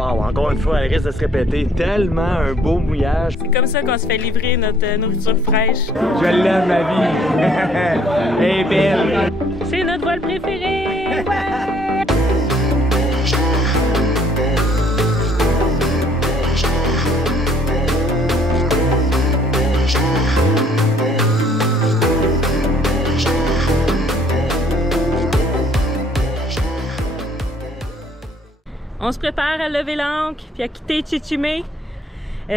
Wow, encore une fois, elle risque de se répéter. Tellement un beau mouillage. C'est comme ça qu'on se fait livrer notre nourriture fraîche. Je l'aime, ma vie. Elle est belle. C'est notre voile préféré! Ouais! On se prépare à lever l'ancre puis à quitter Tchitchimé.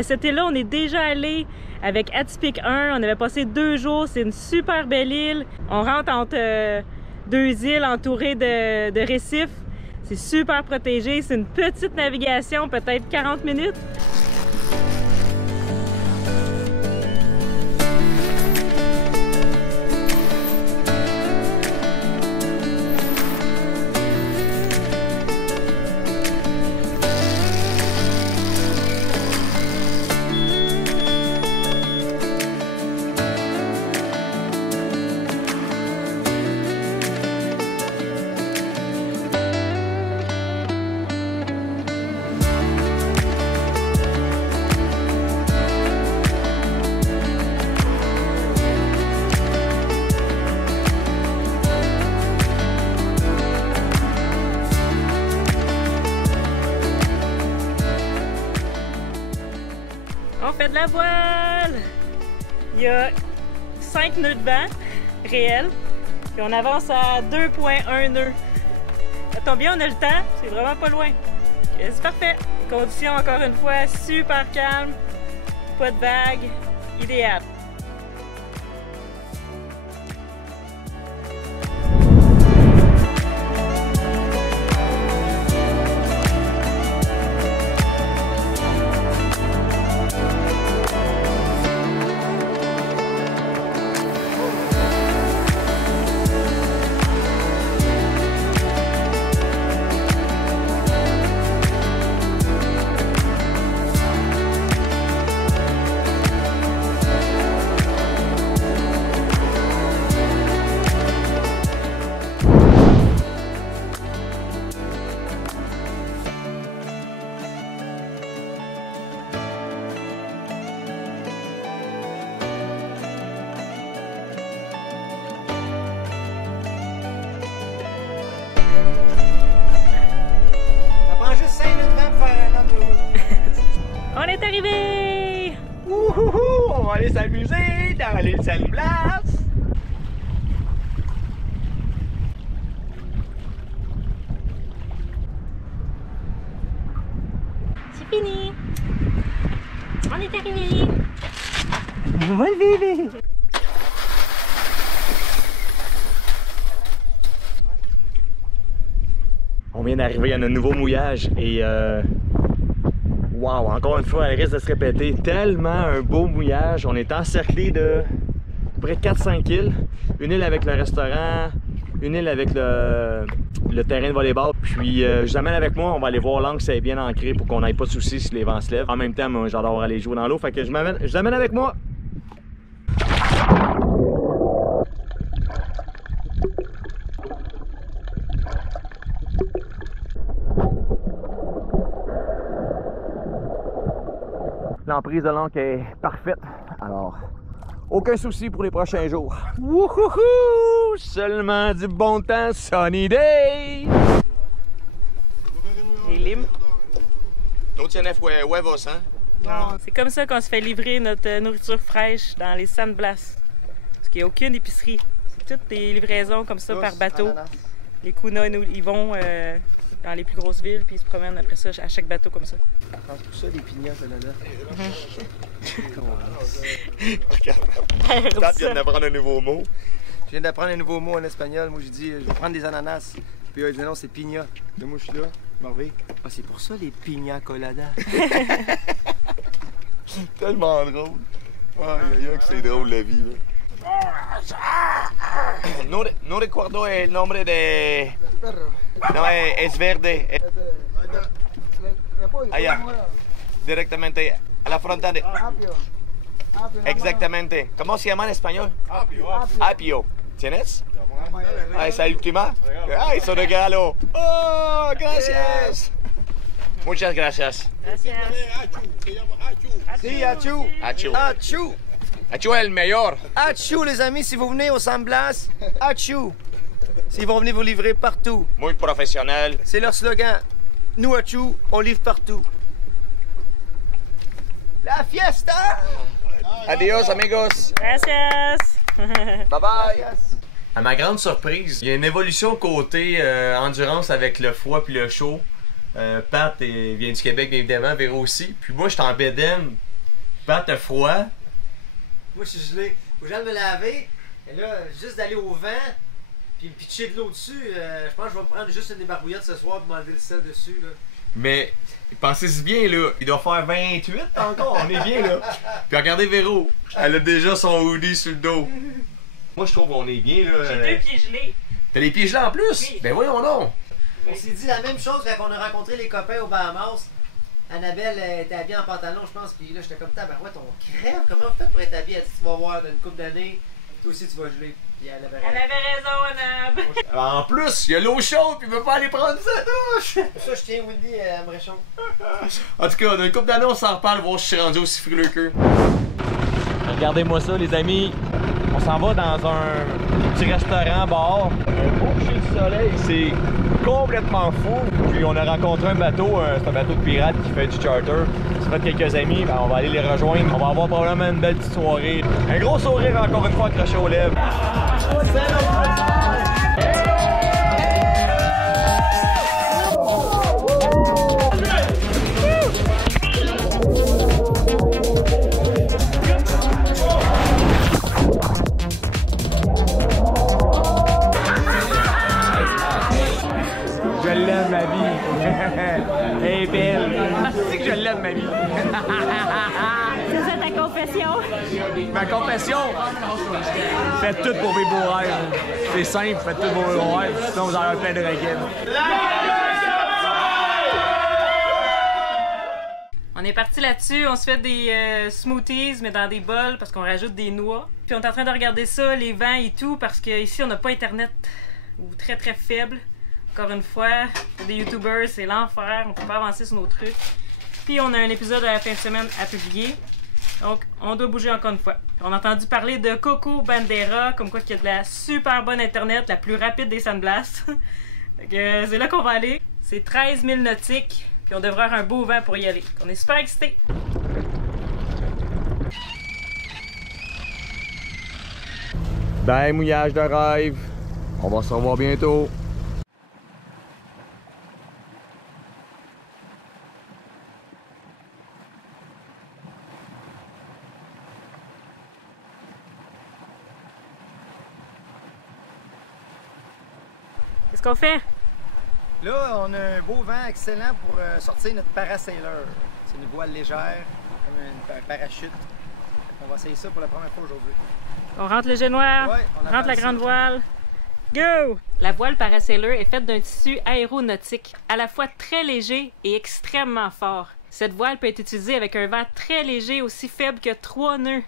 Cet île-là, on est déjà allé avec Atipik 1. On avait passé 2 jours. C'est une super belle île. On rentre entre 2 îles entourées de récifs. C'est super protégé. C'est une petite navigation, peut-être 40 minutes. On fait de la voile! Il y a 5 nœuds de vent réels, puis on avance à 2,1 nœuds. Ça tombe bien, on a le temps, c'est vraiment pas loin. C'est parfait. Conditions encore une fois super calmes, pas de vagues, idéal. On est arrivé! Wouhouhou! On va aller s'amuser dans l'île Saint-Blas! C'est fini! On est arrivé! On va le vivre! On vient d'arriver à notre nouveau mouillage et wow, encore une fois, elle risque de se répéter. Tellement un beau mouillage. On est encerclé de à peu près 4-5 îles. Une île avec le restaurant, une île avec le terrain de volleyball. Puis je vous amène avec moi, on va aller voir l'angle si elle est bien ancrée pour qu'on n'ait pas de soucis si les vents se lèvent. En même temps, moi j'adore aller jouer dans l'eau, fait que je vous amène avec moi. L'emprise de l'ancre est parfaite, alors aucun souci pour les prochains jours. Wouhouhou! Seulement du bon temps, sunny day! Les limes. No tienes huevos, hein? Non, c'est comme ça qu'on se fait livrer notre nourriture fraîche dans les Sandblas. Parce qu'il n'y a aucune épicerie. C'est toutes des livraisons comme ça par bateau. Les Kuna, ils vont dans les plus grosses villes, puis ils se promènent après ça à chaque bateau comme ça. C'est pour ça les pignats, là. Regarde, vient d'apprendre un nouveau mot. Je viens d'apprendre un nouveau mot en espagnol. Moi, j'ai dit, je vais prendre des ananas. Puis il dit non, c'est pigna. Puis moi, je suis là, je m'en vais. Ah, c'est pour ça les pigna coladas. Tellement drôle. Aïe, aïe, que c'est drôle la vie. No recuerdo el nombre de... No, es verde. Allá. Directamente a la frontera. Exactamente. ¿Cómo se llama en español? Apio. Apio. ¿Tienes? Ah, esa última. Ah, eso regalo. Oh, gracias. Muchas gracias. Gracias. Si, achou. Achou. Achou. Achou est le meilleur. Achou, les amis, si vous venez au San Blas, achou. S'ils vont venir vous livrer partout. Muy professionnel. C'est leur slogan. Nous, achou, on livre partout. La fiesta! Adios, amigos. Gracias. Bye bye. À ma grande surprise, il y a une évolution côté endurance avec le froid puis le chaud. Pat vient du Québec, bien évidemment, Véro aussi. Puis moi, j'étais en bedaine. Pat a froid. Moi, je suis gelé. Faut que j'aille me laver. Et là, juste d'aller au vent, puis me pitcher de l'eau dessus, je pense que je vais me prendre juste une débarbouillette ce soir pour m'enlever le sel dessus. Là. Mais pensez-y bien, là. Il doit faire 28 encore. On est bien, là. Puis regardez Véro. Elle a déjà son hoodie sur le dos. Moi, je trouve qu'on est bien, là. J'ai 2 pieds gelés. T'as les pieds gelés en plus? Oui. Ben voyons donc. On s'est dit la même chose quand on a rencontré les copains au Bahamas. Annabelle était habillée en pantalon, je pense, puis là, j'étais comme tabarouette, on crève. Comment on fait pour être habillée? Elle dit, tu vas voir, dans une couple d'années, toi aussi, tu vas geler. Puis elle avait Elle avait raison, Anab. En plus, il y a l'eau chaude, puis il veut pas aller prendre sa douche. Ça, je tiens Wendy, elle me réchauffe. En tout cas, dans une couple d'années, on s'en reparle, voir si je suis rendu aussi frileux qu'eux. Regardez-moi ça, les amis. On s'en va dans un petit restaurant-bar. Un beau coucher de soleil, c'est complètement fou. Puis on a rencontré un bateau, c'est un bateau de pirates qui fait du charter. Ça fait quelques amis, ben on va aller les rejoindre. On va avoir probablement une belle petite soirée. Un gros sourire encore une fois accroché aux lèvres. Je l'aime ma vie. Hey belle. C'est que je l'aime ma vie. C'est ça ta confession? Ma confession. Faites tout pour vos beaux rêves. C'est simple, faites tout pour vos beaux rêves. Sinon vous aurez plein de requêtes. On est parti là-dessus, on se fait des smoothies, mais dans des bols parce qu'on rajoute des noix. Puis on est en train de regarder ça, les vents et tout, parce qu'ici on n'a pas internet ou très très faible. Encore une fois, pour des youtubers, c'est l'enfer, on peut pas avancer sur nos trucs. Puis on a un épisode à la fin de semaine à publier. Donc on doit bouger encore une fois. On a entendu parler de Coco Bandera, comme quoi qu'il y a de la super bonne internet, la plus rapide des San Blas. C'est là qu'on va aller. C'est 13 000 nautiques. Puis on devrait avoir un beau vent pour y aller. On est super excités. Ben, mouillage de rêve. On va se revoir bientôt. Qu'est-ce qu'on fait? Là, on a un beau vent excellent pour sortir notre parasailor. C'est une voile légère, comme un parachute. On va essayer ça pour la première fois aujourd'hui. On rentre le génois, Ouais, on rentre la ça. grande voile. Go! La voile parasailor est faite d'un tissu aéronautique, à la fois très léger et extrêmement fort. Cette voile peut être utilisée avec un vent très léger, aussi faible que 3 nœuds.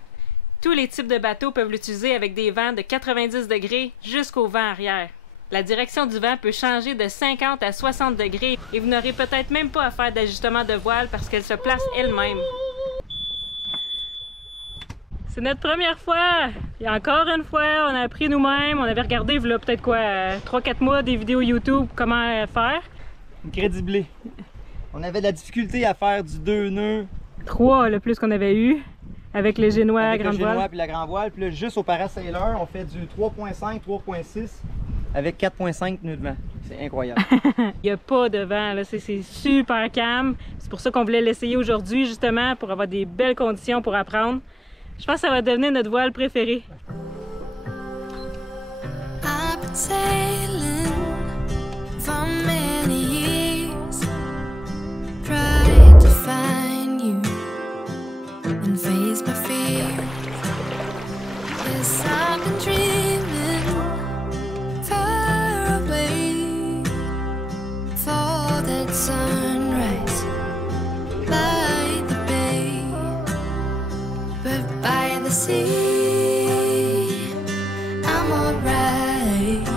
Tous les types de bateaux peuvent l'utiliser avec des vents de 90 degrés jusqu'au vent arrière. La direction du vent peut changer de 50 à 60 degrés et vous n'aurez peut-être même pas à faire d'ajustement de voile parce qu'elle se place elle-même. C'est notre première fois! Et encore une fois, on a appris nous-mêmes. On avait regardé, il y a peut-être quoi, 3-4 mois, des vidéos YouTube, comment faire. Une crédiblée. On avait de la difficulté à faire du 2 nœuds 3 le plus qu'on avait eu, avec les génois, avec grande le génois voile. puis la grand voile. Puis là, juste au parasailor, on fait du 3.5, 3.6 avec 4.5 nœuds de vent. C'est incroyable. Il n'y a pas de vent, là, c'est super calme. C'est pour ça qu'on voulait l'essayer aujourd'hui, justement, pour avoir des belles conditions pour apprendre. Je pense que ça va devenir notre voile préférée. I've been sailing for many years, trying to find you and face my fears. Yes, I've been dreaming far away for that sunrise by the bay, but by the sea I'm alright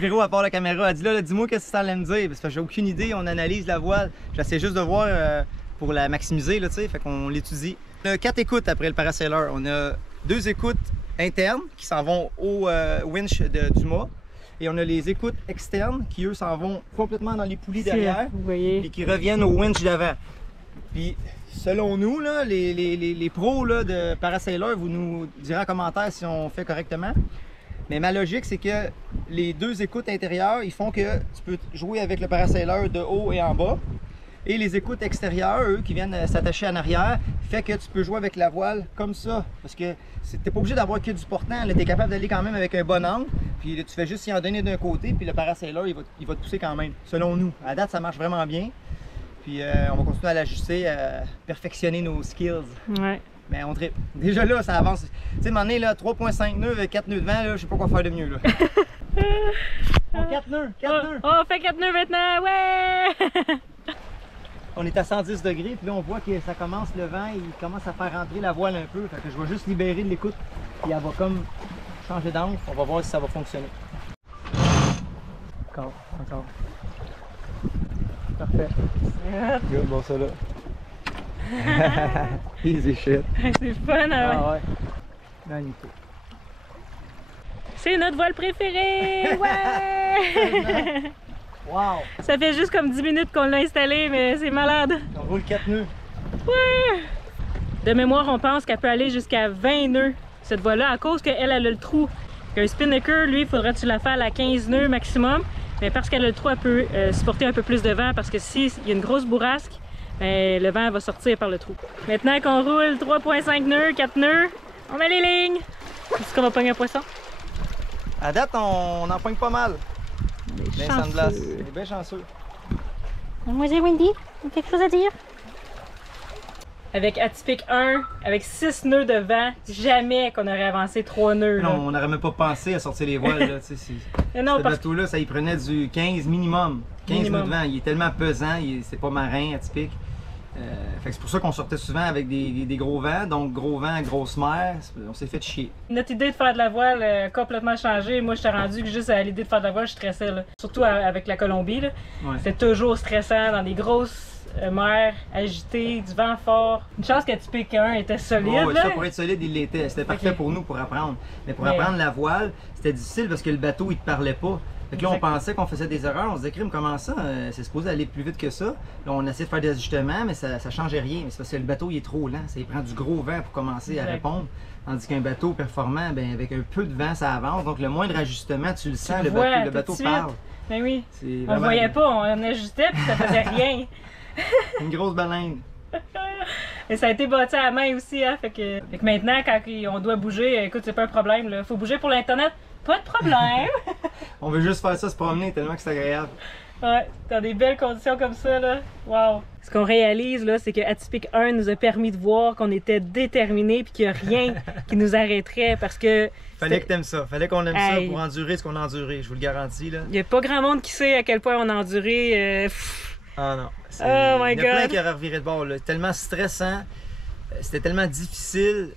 Véro, à part la caméra, elle dit là dis-moi qu'est-ce que ça allait me dire. Parce que j'ai aucune idée, on analyse la voile. J'essaie juste de voir pour la maximiser, là, tu sais, fait qu'on l'étudie. On a 4 écoutes après le Parasailor. On a 2 écoutes internes qui s'en vont au winch du mât. Et on a les écoutes externes qui, eux, s'en vont complètement dans les poulies derrière. Vous voyez. Et qui reviennent au winch d'avant. Puis, selon nous, là, les pros là, de Parasailor, vous nous direz en commentaire si on fait correctement. Mais ma logique, c'est que les 2 écoutes intérieures, ils font que tu peux jouer avec le Parasailor de haut et en bas. Et les écoutes extérieures, eux, qui viennent s'attacher en arrière, fait que tu peux jouer avec la voile comme ça. Parce que t'es pas obligé d'avoir que du portant, tu es capable d'aller quand même avec un bon angle. Puis là, tu fais juste y en donner d'un côté, puis le Parasailor, il va te pousser quand même, selon nous. À date, ça marche vraiment bien. Puis on va continuer à l'ajuster, à perfectionner nos skills. Ouais. Mais on tripe. Déjà là, ça avance. Tu sais, à un moment donné, là, 3.5 nœuds avec 4 nœuds de vent, là, je sais pas quoi faire de mieux, là. Oh, 4 nœuds, 4 nœuds. On fait 4 nœuds maintenant, ouais! On est à 110 degrés, puis là, on voit que ça commence, le vent, il commence à faire rentrer la voile un peu. Fait que je vais juste libérer de l'écoute, puis elle va comme changer d'angle. On va voir si ça va fonctionner. Encore, encore. Parfait. Good, bon, ça là. Easy shit. C'est fun, hein? Ah ouais. Magnifique. C'est notre voile préférée! Ouais! Wow! Ça fait juste comme 10 minutes qu'on l'a installé, mais c'est malade. On roule 4 nœuds. Ouais! De mémoire, on pense qu'elle peut aller jusqu'à 20 nœuds, cette voile-là, à cause qu'elle a le trou. Un spinnaker, lui, il faudrait que tu la fasses à 15 nœuds maximum. Mais parce qu'elle a le trou, elle peut supporter un peu plus de vent, parce que s'il y a une grosse bourrasque, ben, le vent va sortir par le trou. Maintenant qu'on roule 3.5 nœuds, 4 nœuds, on met les lignes. Est-ce qu'on va pogner un poisson? À date, on en pogne pas mal. Les Mais Sandblass, on est bien chanceux. Mademoiselle Wendy, quelque chose à dire? Avec Atypique 1, avec 6 nœuds de vent, jamais qu'on aurait avancé 3 nœuds. Non, on n'aurait même pas pensé à sortir les voiles. Là, Non, ce parce... bateau-là, ça y prenait du 15 minimum. 15 nœuds de vent. Il est tellement pesant, c'est pas marin, Atypique. Fait que c'est pour ça qu'on sortait souvent avec des gros vents. Donc gros vent, grosse mer, on s'est fait chier. Notre idée de faire de la voile a complètement changé. Moi, j'étais rendu que juste à l'idée de faire de la voile, je stressais. Là. Surtout avec la Colombie. Ouais. C'était toujours stressant dans des grosses mers agitées, du vent fort. Une chance qu'Atypique 1 était solide. Oh, ouais, là. ça, pour être solide, il l'était. C'était parfait pour nous pour apprendre. Mais pour apprendre la voile, c'était difficile parce que le bateau, il te parlait pas. Fait que là, on pensait qu'on faisait des erreurs, on se disait, crime, comment ça? C'est supposé aller plus vite que ça. Là, on essayait de faire des ajustements, mais ça changeait rien. Mais c'est parce que le bateau, il est trop lent. Ça, il prend du gros vent pour commencer à répondre. Tandis qu'un bateau performant, ben, avec un peu de vent, ça avance. Donc, le moindre ajustement, tu le sens, le bateau parle. Ben oui. Vraiment... On voyait pas, on ajustait puis ça faisait rien. Une grosse baleine. Et ça a été bâti à la main aussi, hein. Fait que maintenant, quand on doit bouger, écoute, c'est pas un problème. Là. Faut bouger pour l'Internet, pas de problème. On veut juste faire ça, se promener, tellement que c'est agréable. Ouais, dans des belles conditions comme ça, là. Wow! Ce qu'on réalise, là, c'est que Atypique 1 nous a permis de voir qu'on était déterminés puis qu'il n'y a rien qui nous arrêterait parce que... Fallait que t'aimes ça. Fallait qu'on aime ça pour endurer ce qu'on a enduré, je vous le garantis, là. Il n'y a pas grand monde qui sait à quel point on a enduré. Ah non. Oh my God! Il y en a plein qui auraient reviré de bord, là. Tellement stressant, c'était tellement difficile.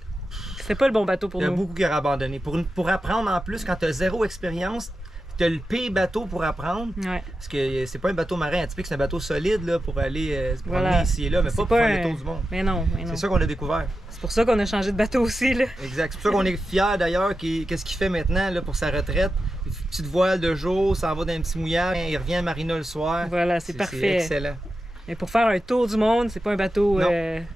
C'était pas le bon bateau pour nous. Il y a beaucoup qui auraient abandonné. Pour apprendre en plus, quand tu as zéro expérience, tu as le pire bateau pour apprendre. Ouais. Parce que c'est pas un bateau marin Atypique, c'est un bateau solide là, pour aller se promener ici et là, mais pas pour faire le tour du monde. Mais non. C'est ça qu'on a découvert. C'est pour ça qu'on a changé de bateau aussi. Là. Exact. C'est pour ça qu'on est fiers d'ailleurs. Qu'est-ce qu'il fait maintenant là, pour sa retraite? Une petite voile de jour, s'en va dans un petit mouillard, il revient à Marina le soir. Voilà, c'est parfait. C'est excellent. Mais pour faire un tour du monde, c'est pas un bateau...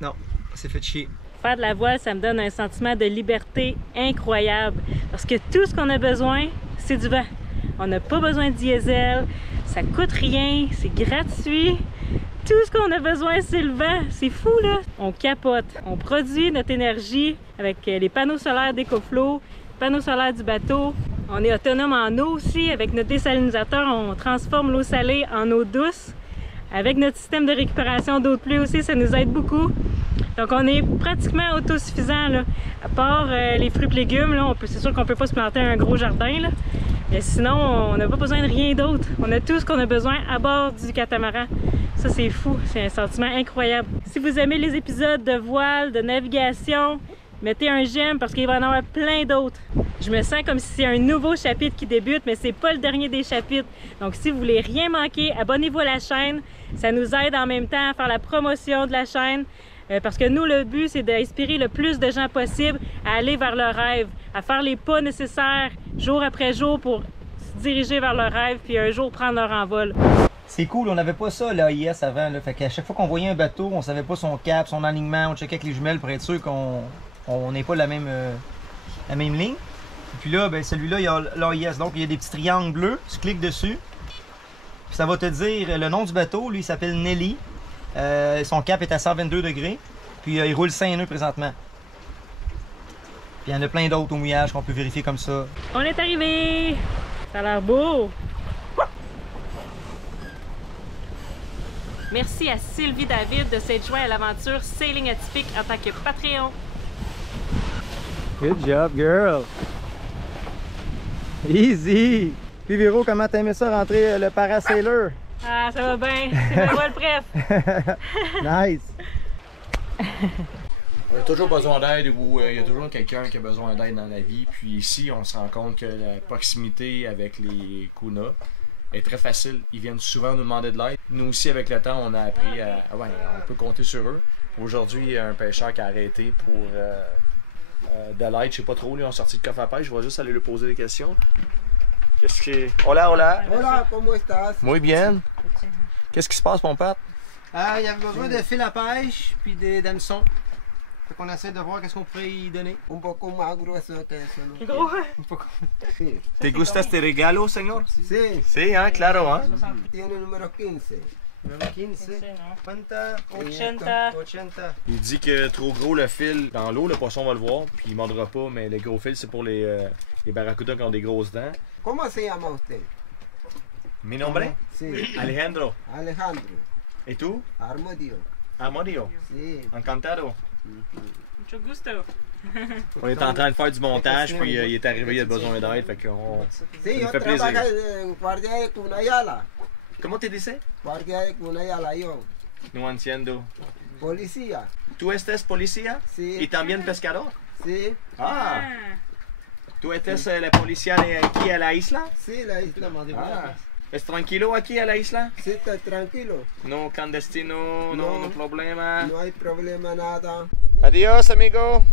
Non, c'est fait chier. Faire de la voile, ça me donne un sentiment de liberté incroyable. Parce que tout ce qu'on a besoin, c'est du vent. On n'a pas besoin de diesel, ça coûte rien, c'est gratuit. Tout ce qu'on a besoin, c'est le vent. C'est fou, là! On capote. On produit notre énergie avec les panneaux solaires d'EcoFlow, les panneaux solaires du bateau. On est autonome en eau aussi. Avec notre désalinisateur, on transforme l'eau salée en eau douce. Avec notre système de récupération d'eau de pluie aussi, ça nous aide beaucoup. Donc on est pratiquement autosuffisant, là. À part les fruits et légumes, c'est sûr qu'on ne peut pas se planter un gros jardin, là. Mais sinon, on n'a pas besoin de rien d'autre. On a tout ce qu'on a besoin à bord du catamaran. Ça, c'est fou. C'est un sentiment incroyable. Si vous aimez les épisodes de voile, de navigation, Mettez un j'aime parce qu'il va y en avoir plein d'autres. Je me sens comme si c'est un nouveau chapitre qui débute, mais c'est pas le dernier des chapitres. Donc si vous voulez rien manquer, abonnez-vous à la chaîne. Ça nous aide en même temps à faire la promotion de la chaîne. Parce que nous, le but, c'est d'inspirer le plus de gens possible à aller vers leur rêve, à faire les pas nécessaires jour après jour pour se diriger vers leur rêve, puis un jour prendre leur envol. C'est cool, on n'avait pas ça l'AIS avant. Là. Fait qu'à chaque fois qu'on voyait un bateau, on savait pas son cap, son alignement, on checkait avec les jumelles pour être sûr qu'on n'ait pas la même ligne. Et puis là, ben, celui-là, il y a l'AIS. Donc, il y a des petits triangles bleus. Tu cliques dessus. Puis ça va te dire le nom du bateau. Lui, il s'appelle Nelly. Son cap est à 122 degrés. Puis il roule 5 nœuds présentement. Puis il y en a plein d'autres au mouillage qu'on peut vérifier comme ça. On est arrivé! Ça a l'air beau! Merci à Sylvie David de s'être joint à l'aventure Sailing Atypique en tant que Patreon. Good job, girl! Easy! Puis Véro, comment t'as aimé ça rentrer le parasailor? Ah, ça va bien. C'est moi le préf. Nice! On a toujours besoin d'aide ou il y a toujours quelqu'un qui a besoin d'aide dans la vie. Puis ici, on se rend compte que la proximité avec les Kuna est très facile. Ils viennent souvent nous demander de l'aide. Nous aussi, avec le temps, on a appris à... Ouais, on peut compter sur eux. Aujourd'hui, il y a un pêcheur qui a arrêté pour de l'aide. Je sais pas trop, lui, on a sorti le coffre à pêche. Je vais juste aller lui poser des questions. Qu'est-ce qui... Hola, hola! Hola, ¿cómo estás? Muy bien. Qu'est-ce qui se passe, mon père? Il y avait besoin de fil à pêche puis d'hameçons. Fait qu'on essaie de voir qu'est-ce qu'on pourrait y donner. Un poco más grueso que eso, ¿no? Gros. Sí. ¿Te gusta este regalo, señor? Sí, Sí, claro, hein? tiene número 15. Numéro 15, c'est 50, 80. Il dit que trop gros le fil dans l'eau, le poisson va le voir, puis il mordra pas, mais le gros fil c'est pour les barracudas qui ont des grosses dents. ¿Cómo se llama usted? Mi nombre? Sí, Alejandro. Alejandro. Et tu? Armadillo. Amodio. Sí. Encantado. Mucho gusto. On est en train de faire du montage, puis il est arrivé, il a besoin d'aide, fait qu'on... Sí, yo fait plaisir. trabajo en guardia de Cunayala. Comment te dice? Guardia de Cunayala, yo. No entiendo. Policía. ¿Tú estés policía? Sí. ¿Y también pescador? Sí, Ah! ¿Tú estés la policía de aquí a la isla? sí, la isla. Ah. ¿Es tranquilo aquí a la isla? Sí, está tranquilo. No clandestino, no, No. problema. No hay problema nada. Adios, amigo.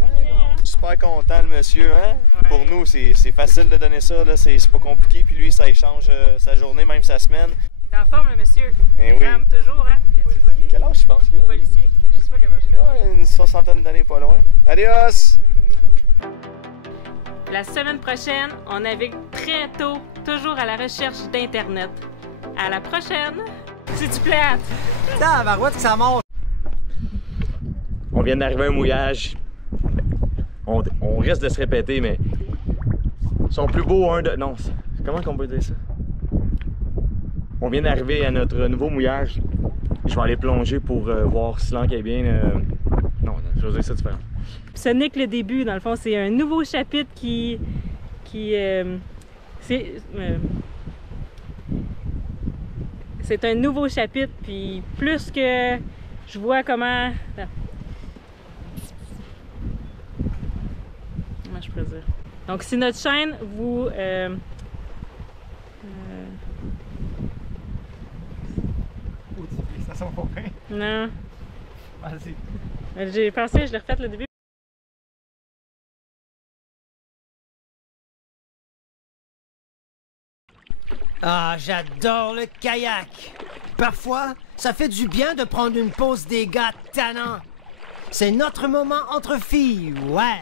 Super content, le monsieur. Hein? Pour nous, c'est facile de donner ça. C'est pas compliqué. Puis lui, ça échange sa journée, même sa semaine. T'es en forme, le monsieur. Eh oui. Femme, toujours, hein? Quel âge, je pense qu'il a? Policier. Je sais pas quel âge il a. Ouais, une soixantaine d'années, pas loin. Adios! La semaine prochaine, on navigue très tôt, toujours à la recherche d'Internet. À la prochaine! C'est-tu plate? Tabarouette que ça monte! On vient d'arriver à un mouillage. On risque de se répéter, mais ils sont plus beaux un de... Non, comment qu'on peut dire ça? On vient d'arriver à notre nouveau mouillage. Je vais aller plonger pour voir si l'encre est bien... Non, je vais dire ça différent. Ce n'est que le début, dans le fond, c'est un nouveau chapitre c'est un nouveau chapitre, puis plus que je vois comment... Non. Comment je peux dire? Donc, si notre chaîne vous... Ça sent pas bien. non. Vas-y. J'ai pensé, je l'ai refait le début. Ah, j'adore le kayak! Parfois, ça fait du bien de prendre une pause des gars tannants. C'est notre moment entre filles, ouais!